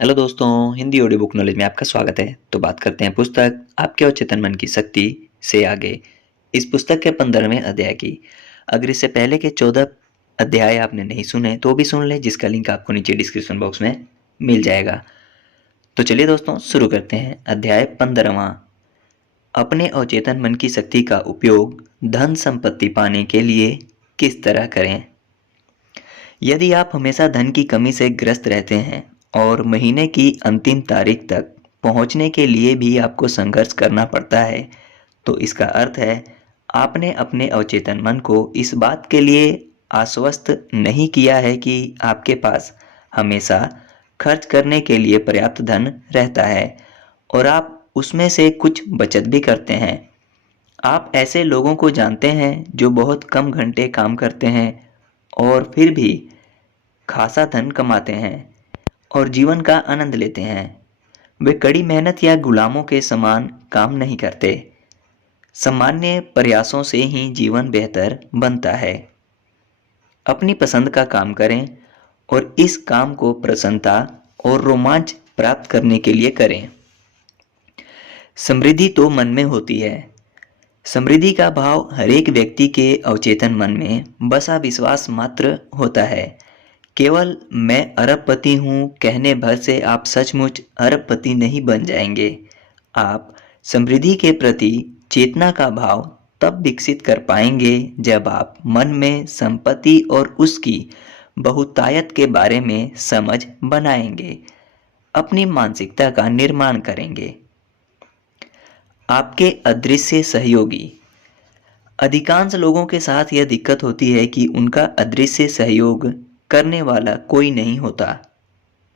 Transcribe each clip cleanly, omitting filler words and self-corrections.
Hello दोस्तों, Hindi audio book knowledge में आपका स्वागत है। तो बात करते हैं पुस्तक आपके अवचेतन मन की शक्ति से आगे। इस पुस्तक के 15वें अध्याय की। अगर इससे पहले के 14 अध्याय आपने नहीं सुने तो भी सुन ले, जिसका लिंक आपको नीचे डिस्क्रिप्शन बॉक्स में मिल जाएगा। तो चलिए दोस्तों, शुरू करते हैं। अध्याय 15वां। अपने अवचेतन मन की शक्ति का उपयोग धन संपत्ति पाने के लिए किस तरह करें। यदि आप हमेशा धन की कमी से ग्रस्त रहते हैं और महीने की अंतिम तारीख तक पहुंचने के लिए भी आपको संघर्ष करना पड़ता है, तो इसका अर्थ है आपने अपने अवचेतन मन को इस बात के लिए आश्वस्त नहीं किया है कि आपके पास हमेशा खर्च करने के लिए पर्याप्त धन रहता है और आप उसमें से कुछ बचत भी करते हैं। आप ऐसे लोगों को जानते हैं जो बहुत कम घंटे काम करते हैं और फिर भी खासा धन कमाते हैं और जीवन का आनंद लेते हैं। वे कड़ी मेहनत या गुलामों के समान काम नहीं करते। सामान्य प्रयासों से ही जीवन बेहतर बनता है। अपनी पसंद का काम करें और इस काम को प्रसन्नता और रोमांच प्राप्त करने के लिए करें। समृद्धि तो मन में होती है। समृद्धि का भाव हर एक व्यक्ति के अवचेतन मन में बसा विश्वास मात्र होता है। केवल मैं अरबपति हूँ कहने भर से आप सचमुच अरबपति नहीं बन जाएंगे। आप समृद्धि के प्रति चेतना का भाव तब विकसित कर पाएंगे जब आप मन में संपत्ति और उसकी बहुतायत के बारे में समझ बनाएंगे, अपनी मानसिकता का निर्माण करेंगे। आपके अदृश्य सहयोगी। अधिकांश लोगों के साथ यह दिक्कत होती है कि उनका अदृश्य सहयोग करने वाला कोई नहीं होता।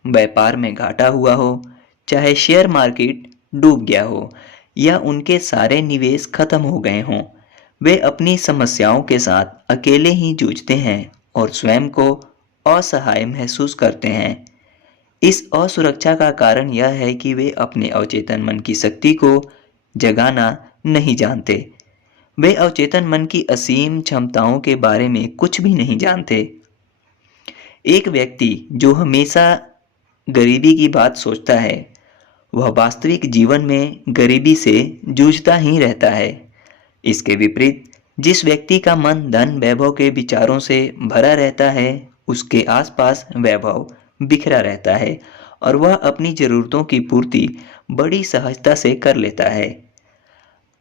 व्यापार में घाटा हुआ हो, चाहे शेयर मार्केट डूब गया हो या उनके सारे निवेश खत्म हो गए हों, वे अपनी समस्याओं के साथ अकेले ही जूझते हैं और स्वयं को असहाय महसूस करते हैं। इस असुरक्षा का कारण यह है कि वे अपने अवचेतन मन की शक्ति को जगाना नहीं जानते। वे अवचेतन मन की असीम क्षमताओं के बारे में कुछ भी नहीं जानते। एक व्यक्ति जो हमेशा गरीबी की बात सोचता है, वह वास्तविक जीवन में गरीबी से जूझता ही रहता है। इसके विपरीत जिस व्यक्ति का मन धन वैभव के विचारों से भरा रहता है, उसके आसपास वैभव बिखरा रहता है और वह अपनी जरूरतों की पूर्ति बड़ी सहजता से कर लेता है।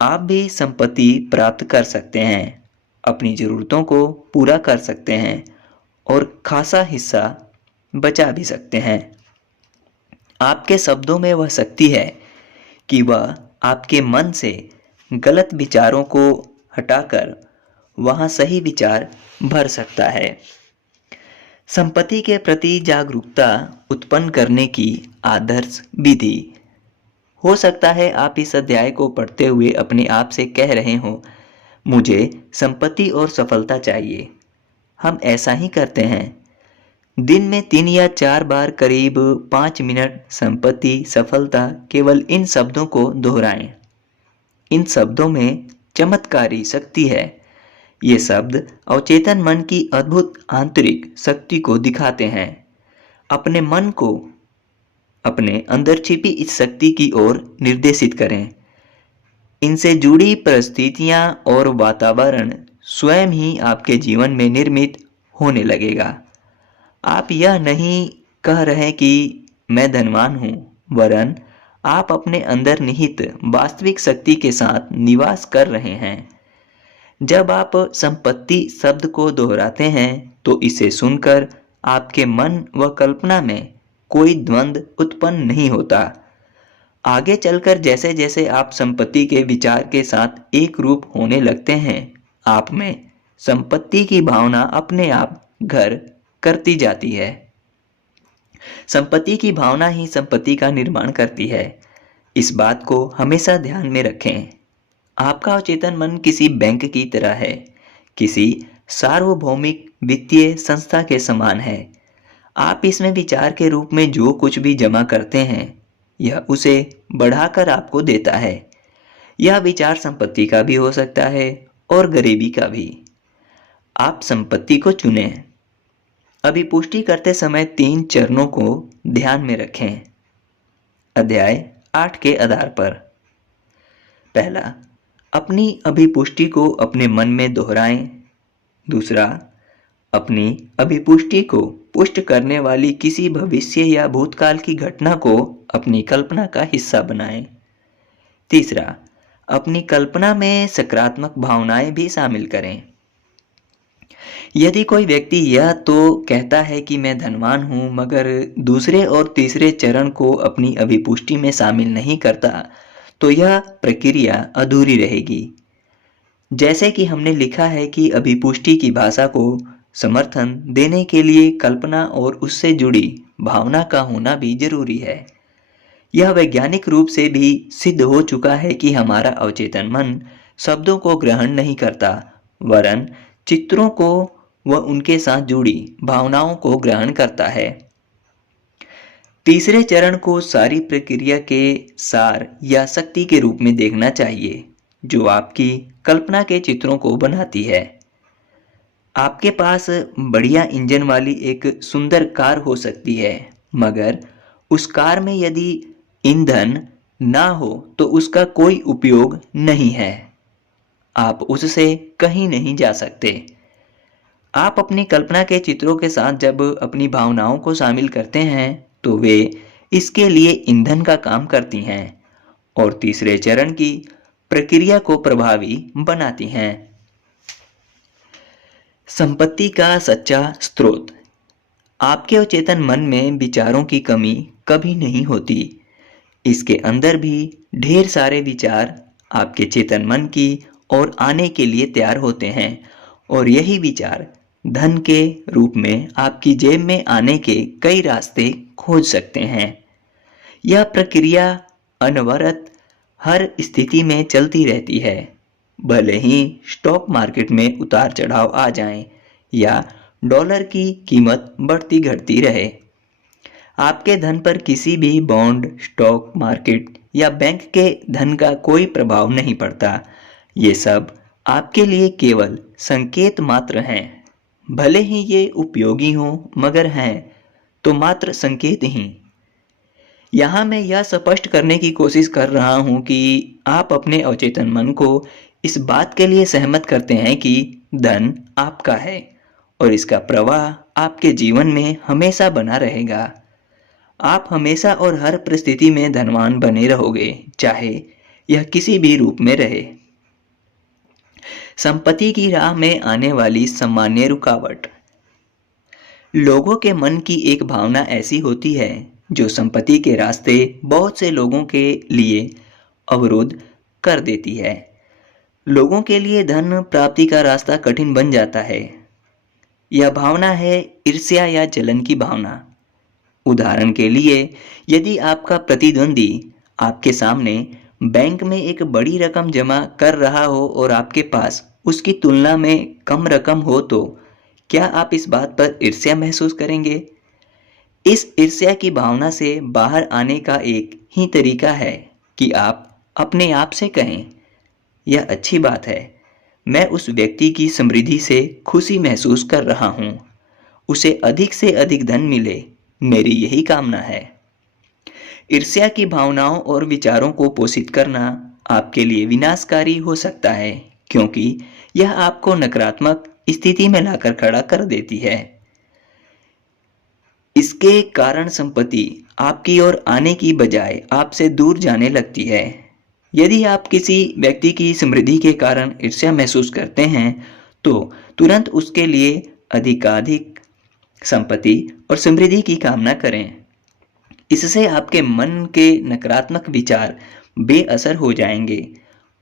आप भी संपत्ति प्राप्त कर सकते हैं, अपनी जरूरतों को पूरा कर सकते हैं और खासा हिस्सा बचा भी सकते हैं। आपके शब्दों में वह शक्ति है कि वह आपके मन से गलत विचारों को हटाकर वहां सही विचार भर सकता है। संपत्ति के प्रति जागरूकता उत्पन्न करने की आदर्श विधि। हो सकता है आप इस अध्याय को पढ़ते हुए अपने आप से कह रहे हो, मुझे संपत्ति और सफलता चाहिए। हम ऐसा ही करते हैं। दिन में 3 या 4 बार करीब 5 मिनट संपत्ति सफलता केवल इन शब्दों को दोहराएं। इन शब्दों में चमत्कारी शक्ति है। ये शब्द अवचेतन मन की अद्भुत आंतरिक शक्ति को दिखाते हैं। अपने मन को अपने अंदर छिपी इस शक्ति की ओर निर्देशित करें। इनसे जुड़ी परिस्थितियां और वातावरण स्वयं ही आपके जीवन में निर्मित होने लगेगा। आप यह नहीं कह रहे कि मैं धनवान हूँ, वरन आप अपने अंदर निहित वास्तविक शक्ति के साथ निवास कर रहे हैं। जब आप संपत्ति शब्द को दोहराते हैं तो इसे सुनकर आपके मन व कल्पना में कोई द्वंद्व उत्पन्न नहीं होता। आगे चलकर जैसे जैसे आप संपत्ति के विचार के साथ एक रूप होने लगते हैं, आप में संपत्ति की भावना अपने आप घर करती जाती है। संपत्ति की भावना ही संपत्ति का निर्माण करती है। इस बात को हमेशा ध्यान में रखें। आपका अवचेतन मन किसी बैंक की तरह है, किसी सार्वभौमिक वित्तीय संस्था के समान है। आप इसमें विचार के रूप में जो कुछ भी जमा करते हैं, यह उसे बढ़ाकर आपको देता है। यह विचार संपत्ति का भी हो सकता है और गरीबी का भी। आप संपत्ति को चुनें। अभी पुष्टि करते समय 3 चरणों को ध्यान में रखें। अध्याय 8 के आधार पर। पहला, अपनी अभिपुष्टि को अपने मन में दोहराएं। दूसरा, अपनी अभिपुष्टि को पुष्ट करने वाली किसी भविष्य या भूतकाल की घटना को अपनी कल्पना का हिस्सा बनाएं। तीसरा, अपनी कल्पना में सकारात्मक भावनाएं भी शामिल करें। यदि कोई व्यक्ति यह तो कहता है कि मैं धनवान हूं, मगर दूसरे और तीसरे चरण को अपनी अभिपुष्टि में शामिल नहीं करता, तो यह प्रक्रिया अधूरी रहेगी। जैसे कि हमने लिखा है कि अभिपुष्टि की भाषा को समर्थन देने के लिए कल्पना और उससे जुड़ी भावना का होना भी जरूरी है। यह वैज्ञानिक रूप से भी सिद्ध हो चुका है कि हमारा अवचेतन मन शब्दों को ग्रहण नहीं करता, वरन चित्रों को व उनके साथ जुड़ी भावनाओं को ग्रहण करता है। तीसरे चरण को सारी प्रक्रिया के सार या शक्ति के रूप में देखना चाहिए, जो आपकी कल्पना के चित्रों को बनाती है। आपके पास बढ़िया इंजन वाली एक सुंदर कार हो सकती है, मगर उस कार में यदि ईंधन ना हो तो उसका कोई उपयोग नहीं है। आप उससे कहीं नहीं जा सकते। आप अपनी कल्पना के चित्रों के साथ जब अपनी भावनाओं को शामिल करते हैं, तो वे इसके लिए ईंधन का काम करती हैं और तीसरे चरण की प्रक्रिया को प्रभावी बनाती हैं। संपत्ति का सच्चा स्रोत। आपके अवचेतन मन में विचारों की कमी कभी नहीं होती। इसके अंदर भी ढेर सारे विचार आपके चेतन मन की ओर आने के लिए तैयार होते हैं, और यही विचार धन के रूप में आपकी जेब में आने के कई रास्ते खोज सकते हैं। यह प्रक्रिया अनवरत हर स्थिति में चलती रहती है, भले ही स्टॉक मार्केट में उतार चढ़ाव आ जाएं या डॉलर की कीमत बढ़ती घटती रहे। आपके धन पर किसी भी बॉन्ड, स्टॉक मार्केट या बैंक के धन का कोई प्रभाव नहीं पड़ता। ये सब आपके लिए केवल संकेत मात्र हैं। भले ही ये उपयोगी हों, मगर हैं तो मात्र संकेत ही। यहाँ मैं यह स्पष्ट करने की कोशिश कर रहा हूँ कि आप अपने अवचेतन मन को इस बात के लिए सहमत करते हैं कि धन आपका है और इसका प्रवाह आपके जीवन में हमेशा बना रहेगा। आप हमेशा और हर परिस्थिति में धनवान बने रहोगे, चाहे यह किसी भी रूप में रहे। संपत्ति की राह में आने वाली सामान्य रुकावट। लोगों के मन की एक भावना ऐसी होती है जो संपत्ति के रास्ते बहुत से लोगों के लिए अवरोध कर देती है। लोगों के लिए धन प्राप्ति का रास्ता कठिन बन जाता है। यह भावना है ईर्ष्या या जलन की भावना। उदाहरण के लिए, यदि आपका प्रतिद्वंदी आपके सामने बैंक में एक बड़ी रकम जमा कर रहा हो और आपके पास उसकी तुलना में कम रकम हो, तो क्या आप इस बात पर ईर्ष्या महसूस करेंगे? इस ईर्ष्या की भावना से बाहर आने का एक ही तरीका है कि आप अपने आप से कहें, यह अच्छी बात है, मैं उस व्यक्ति की समृद्धि से खुशी महसूस कर रहा हूँ, उसे अधिक से अधिक धन मिले, मेरी यही कामना है। ईर्ष्या की भावनाओं और विचारों को पोषित करना आपके लिए विनाशकारी हो सकता है, क्योंकि यह आपको नकारात्मक स्थिति में लाकर खड़ा कर देती है। इसके कारण संपत्ति आपकी ओर आने की बजाय आपसे दूर जाने लगती है। यदि आप किसी व्यक्ति की समृद्धि के कारण ईर्ष्या महसूस करते हैं, तो तुरंत उसके लिए अधिकाधिक संपत्ति और समृद्धि की कामना करें। इससे आपके मन के नकारात्मक विचार बेअसर हो जाएंगे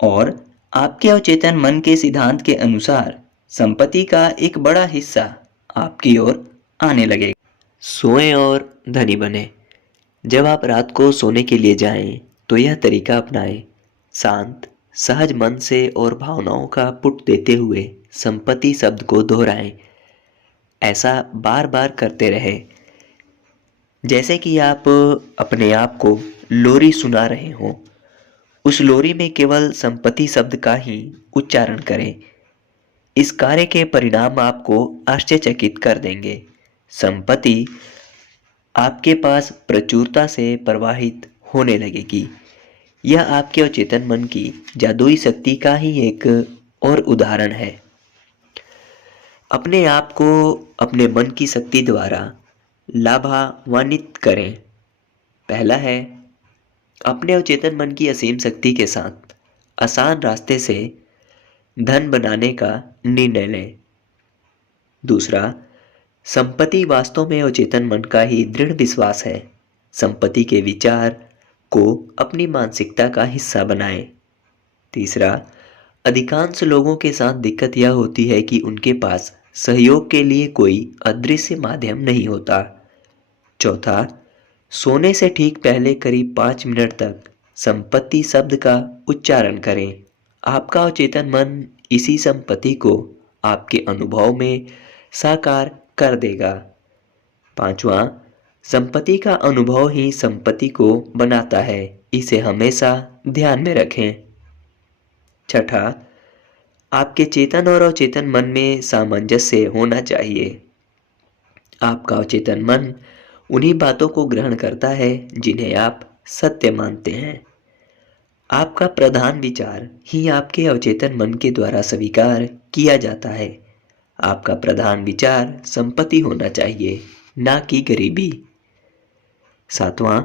और आपके अवचेतन मन के सिद्धांत के अनुसार संपत्ति का एक बड़ा हिस्सा आपकी ओर आने लगेगा। सोएं और धनी बने। जब आप रात को सोने के लिए जाएं, तो यह तरीका अपनाएं। शांत, सहज मन से और भावनाओं का पुट देते हुए संपत्ति शब्द को दोहराएं। ऐसा बार बार करते रहे, जैसे कि आप अपने आप को लोरी सुना रहे हों। उस लोरी में केवल संपत्ति शब्द का ही उच्चारण करें। इस कार्य के परिणाम आपको आश्चर्यचकित कर देंगे। संपत्ति आपके पास प्रचुरता से प्रवाहित होने लगेगी। यह आपके अवचेतन मन की जादुई शक्ति का ही एक और उदाहरण है। अपने आप को अपने मन की शक्ति द्वारा लाभान्वित करें। पहला है, अपने अवचेतन मन की असीम शक्ति के साथ आसान रास्ते से धन बनाने का निर्णय लें। दूसरा, संपत्ति वास्तव में अवचेतन मन का ही दृढ़ विश्वास है। संपत्ति के विचार को अपनी मानसिकता का हिस्सा बनाएं। तीसरा, अधिकांश लोगों के साथ दिक्कत यह होती है कि उनके पास सहयोग के लिए कोई अदृश्य माध्यम नहीं होता। चौथा, सोने से ठीक पहले करीब 5 मिनट तक संपत्ति शब्द का उच्चारण करें। आपका अवचेतन मन इसी संपत्ति को आपके अनुभव में साकार कर देगा। पांचवा, संपत्ति का अनुभव ही संपत्ति को बनाता है, इसे हमेशा ध्यान में रखें। छठा, आपके चेतन और अवचेतन मन में सामंजस्य होना चाहिए। आपका अवचेतन मन उन्हीं बातों को ग्रहण करता है जिन्हें आप सत्य मानते हैं। आपका प्रधान विचार ही आपके अवचेतन मन के द्वारा स्वीकार किया जाता है। आपका प्रधान विचार संपत्ति होना चाहिए, ना कि गरीबी। सातवां,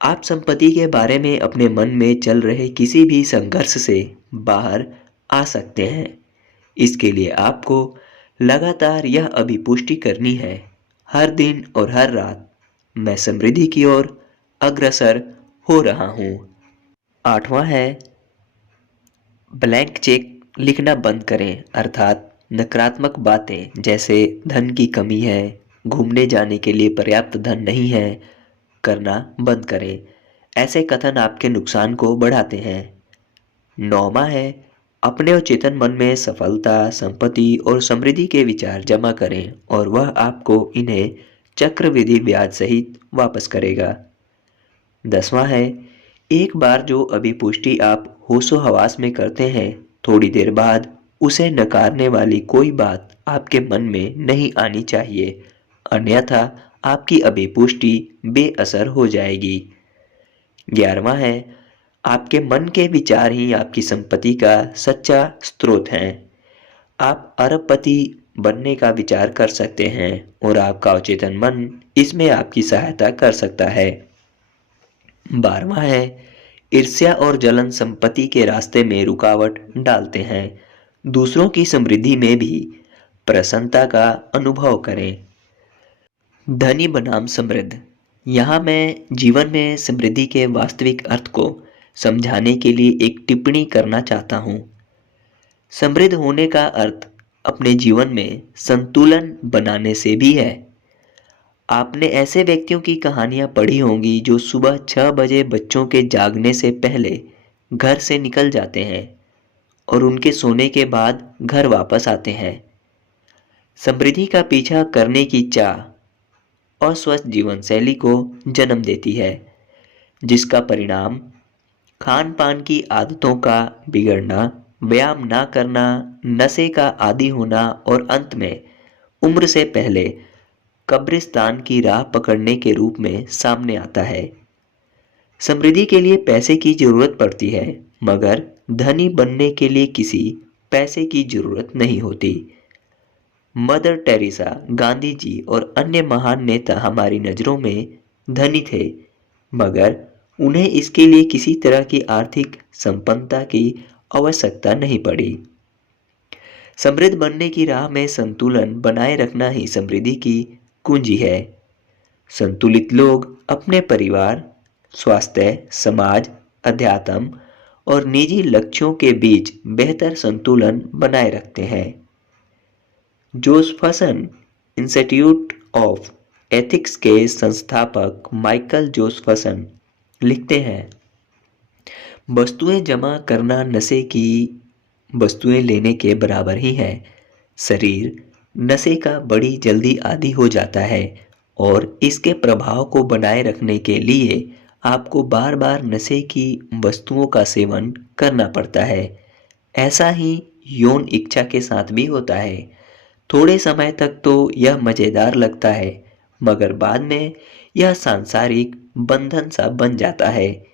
आप संपत्ति के बारे में अपने मन में चल रहे किसी भी संघर्ष से बाहर आ सकते हैं। इसके लिए आपको लगातार यह अभिपुष्टि करनी है, हर दिन और हर रात मैं समृद्धि की ओर अग्रसर हो रहा हूँ। आठवां है, ब्लैंक चेक लिखना बंद करें, अर्थात नकारात्मक बातें जैसे धन की कमी है, घूमने जाने के लिए पर्याप्त धन नहीं है, करना बंद करें। ऐसे कथन आपके नुकसान को बढ़ाते हैं। नौवां है, अपने अवचेतन मन में सफलता, संपत्ति और समृद्धि के विचार जमा करें और वह आपको इन्हें चक्रवृद्धि ब्याज सहित वापस करेगा। 10वां है, एक बार जो अभिपुष्टि आप होशो हवास में करते हैं, थोड़ी देर बाद उसे नकारने वाली कोई बात आपके मन में नहीं आनी चाहिए, अन्यथा आपकी अभिपुष्टि बेअसर हो जाएगी। 11वां है, आपके मन के विचार ही आपकी संपत्ति का सच्चा स्रोत हैं। आप अरबपति बनने का विचार कर सकते हैं और आपका अवचेतन मन इसमें आपकी सहायता कर सकता है। 12वां है, ईर्ष्या और जलन संपत्ति के रास्ते में रुकावट डालते हैं। दूसरों की समृद्धि में भी प्रसन्नता का अनुभव करें। धनी बनाम समृद्ध। यहाँ मैं जीवन में समृद्धि के वास्तविक अर्थ को समझाने के लिए एक टिप्पणी करना चाहता हूँ। समृद्ध होने का अर्थ अपने जीवन में संतुलन बनाने से भी है। आपने ऐसे व्यक्तियों की कहानियां पढ़ी होंगी जो सुबह 6 बजे बच्चों के जागने से पहले घर से निकल जाते हैं और उनके सोने के बाद घर वापस आते हैं। समृद्धि का पीछा करने की चाह अस्वस्थ जीवन शैली को जन्म देती है, जिसका परिणाम खान पान की आदतों का बिगड़ना, व्यायाम ना करना, नशे का आदी होना और अंत में उम्र से पहले कब्रिस्तान की राह पकड़ने के रूप में सामने आता है। समृद्धि के लिए पैसे की जरूरत पड़ती है, मगर धनी बनने के लिए किसी पैसे की जरूरत नहीं होती। मदर टेरेसा, गांधी जी और अन्य महान नेता हमारी नज़रों में धनी थे, मगर उन्हें इसके लिए किसी तरह की आर्थिक संपन्नता की आवश्यकता नहीं पड़ी। समृद्ध बनने की राह में संतुलन बनाए रखना ही समृद्धि की कुंजी है। संतुलित लोग अपने परिवार, स्वास्थ्य, समाज, अध्यात्म और निजी लक्ष्यों के बीच बेहतर संतुलन बनाए रखते हैं। जोसेफसन इंस्टीट्यूट ऑफ एथिक्स के संस्थापक माइकल जोसेफसन लिखते हैं, वस्तुएं जमा करना नशे की वस्तुएं लेने के बराबर ही है। शरीर नशे का बड़ी जल्दी आदी हो जाता है और इसके प्रभाव को बनाए रखने के लिए आपको बार बार नशे की वस्तुओं का सेवन करना पड़ता है। ऐसा ही यौन इच्छा के साथ भी होता है। थोड़े समय तक तो यह मज़ेदार लगता है, मगर बाद में यह सांसारिक बंधन सा बन जाता है।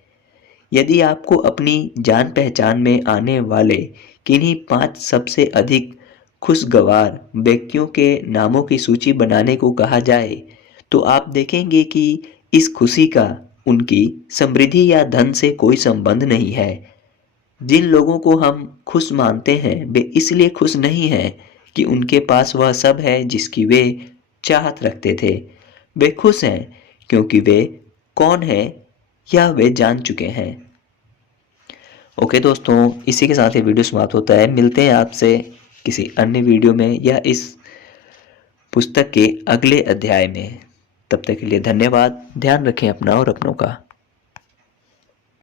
यदि आपको अपनी जान पहचान में आने वाले किन्हीं 5 सबसे अधिक खुशगवार व्यक्तियों के नामों की सूची बनाने को कहा जाए, तो आप देखेंगे कि इस खुशी का उनकी समृद्धि या धन से कोई संबंध नहीं है। जिन लोगों को हम खुश मानते हैं, वे इसलिए खुश नहीं हैं कि उनके पास वह सब है जिसकी वे चाहत रखते थे। वे खुश हैं क्योंकि वे कौन हैं यह वे जान चुके हैं। ओके दोस्तों, इसी के साथ ये वीडियो समाप्त होता है। मिलते हैं आपसे किसी अन्य वीडियो में या इस पुस्तक के अगले अध्याय में। तब तक के लिए धन्यवाद। ध्यान रखें अपना और अपनों का।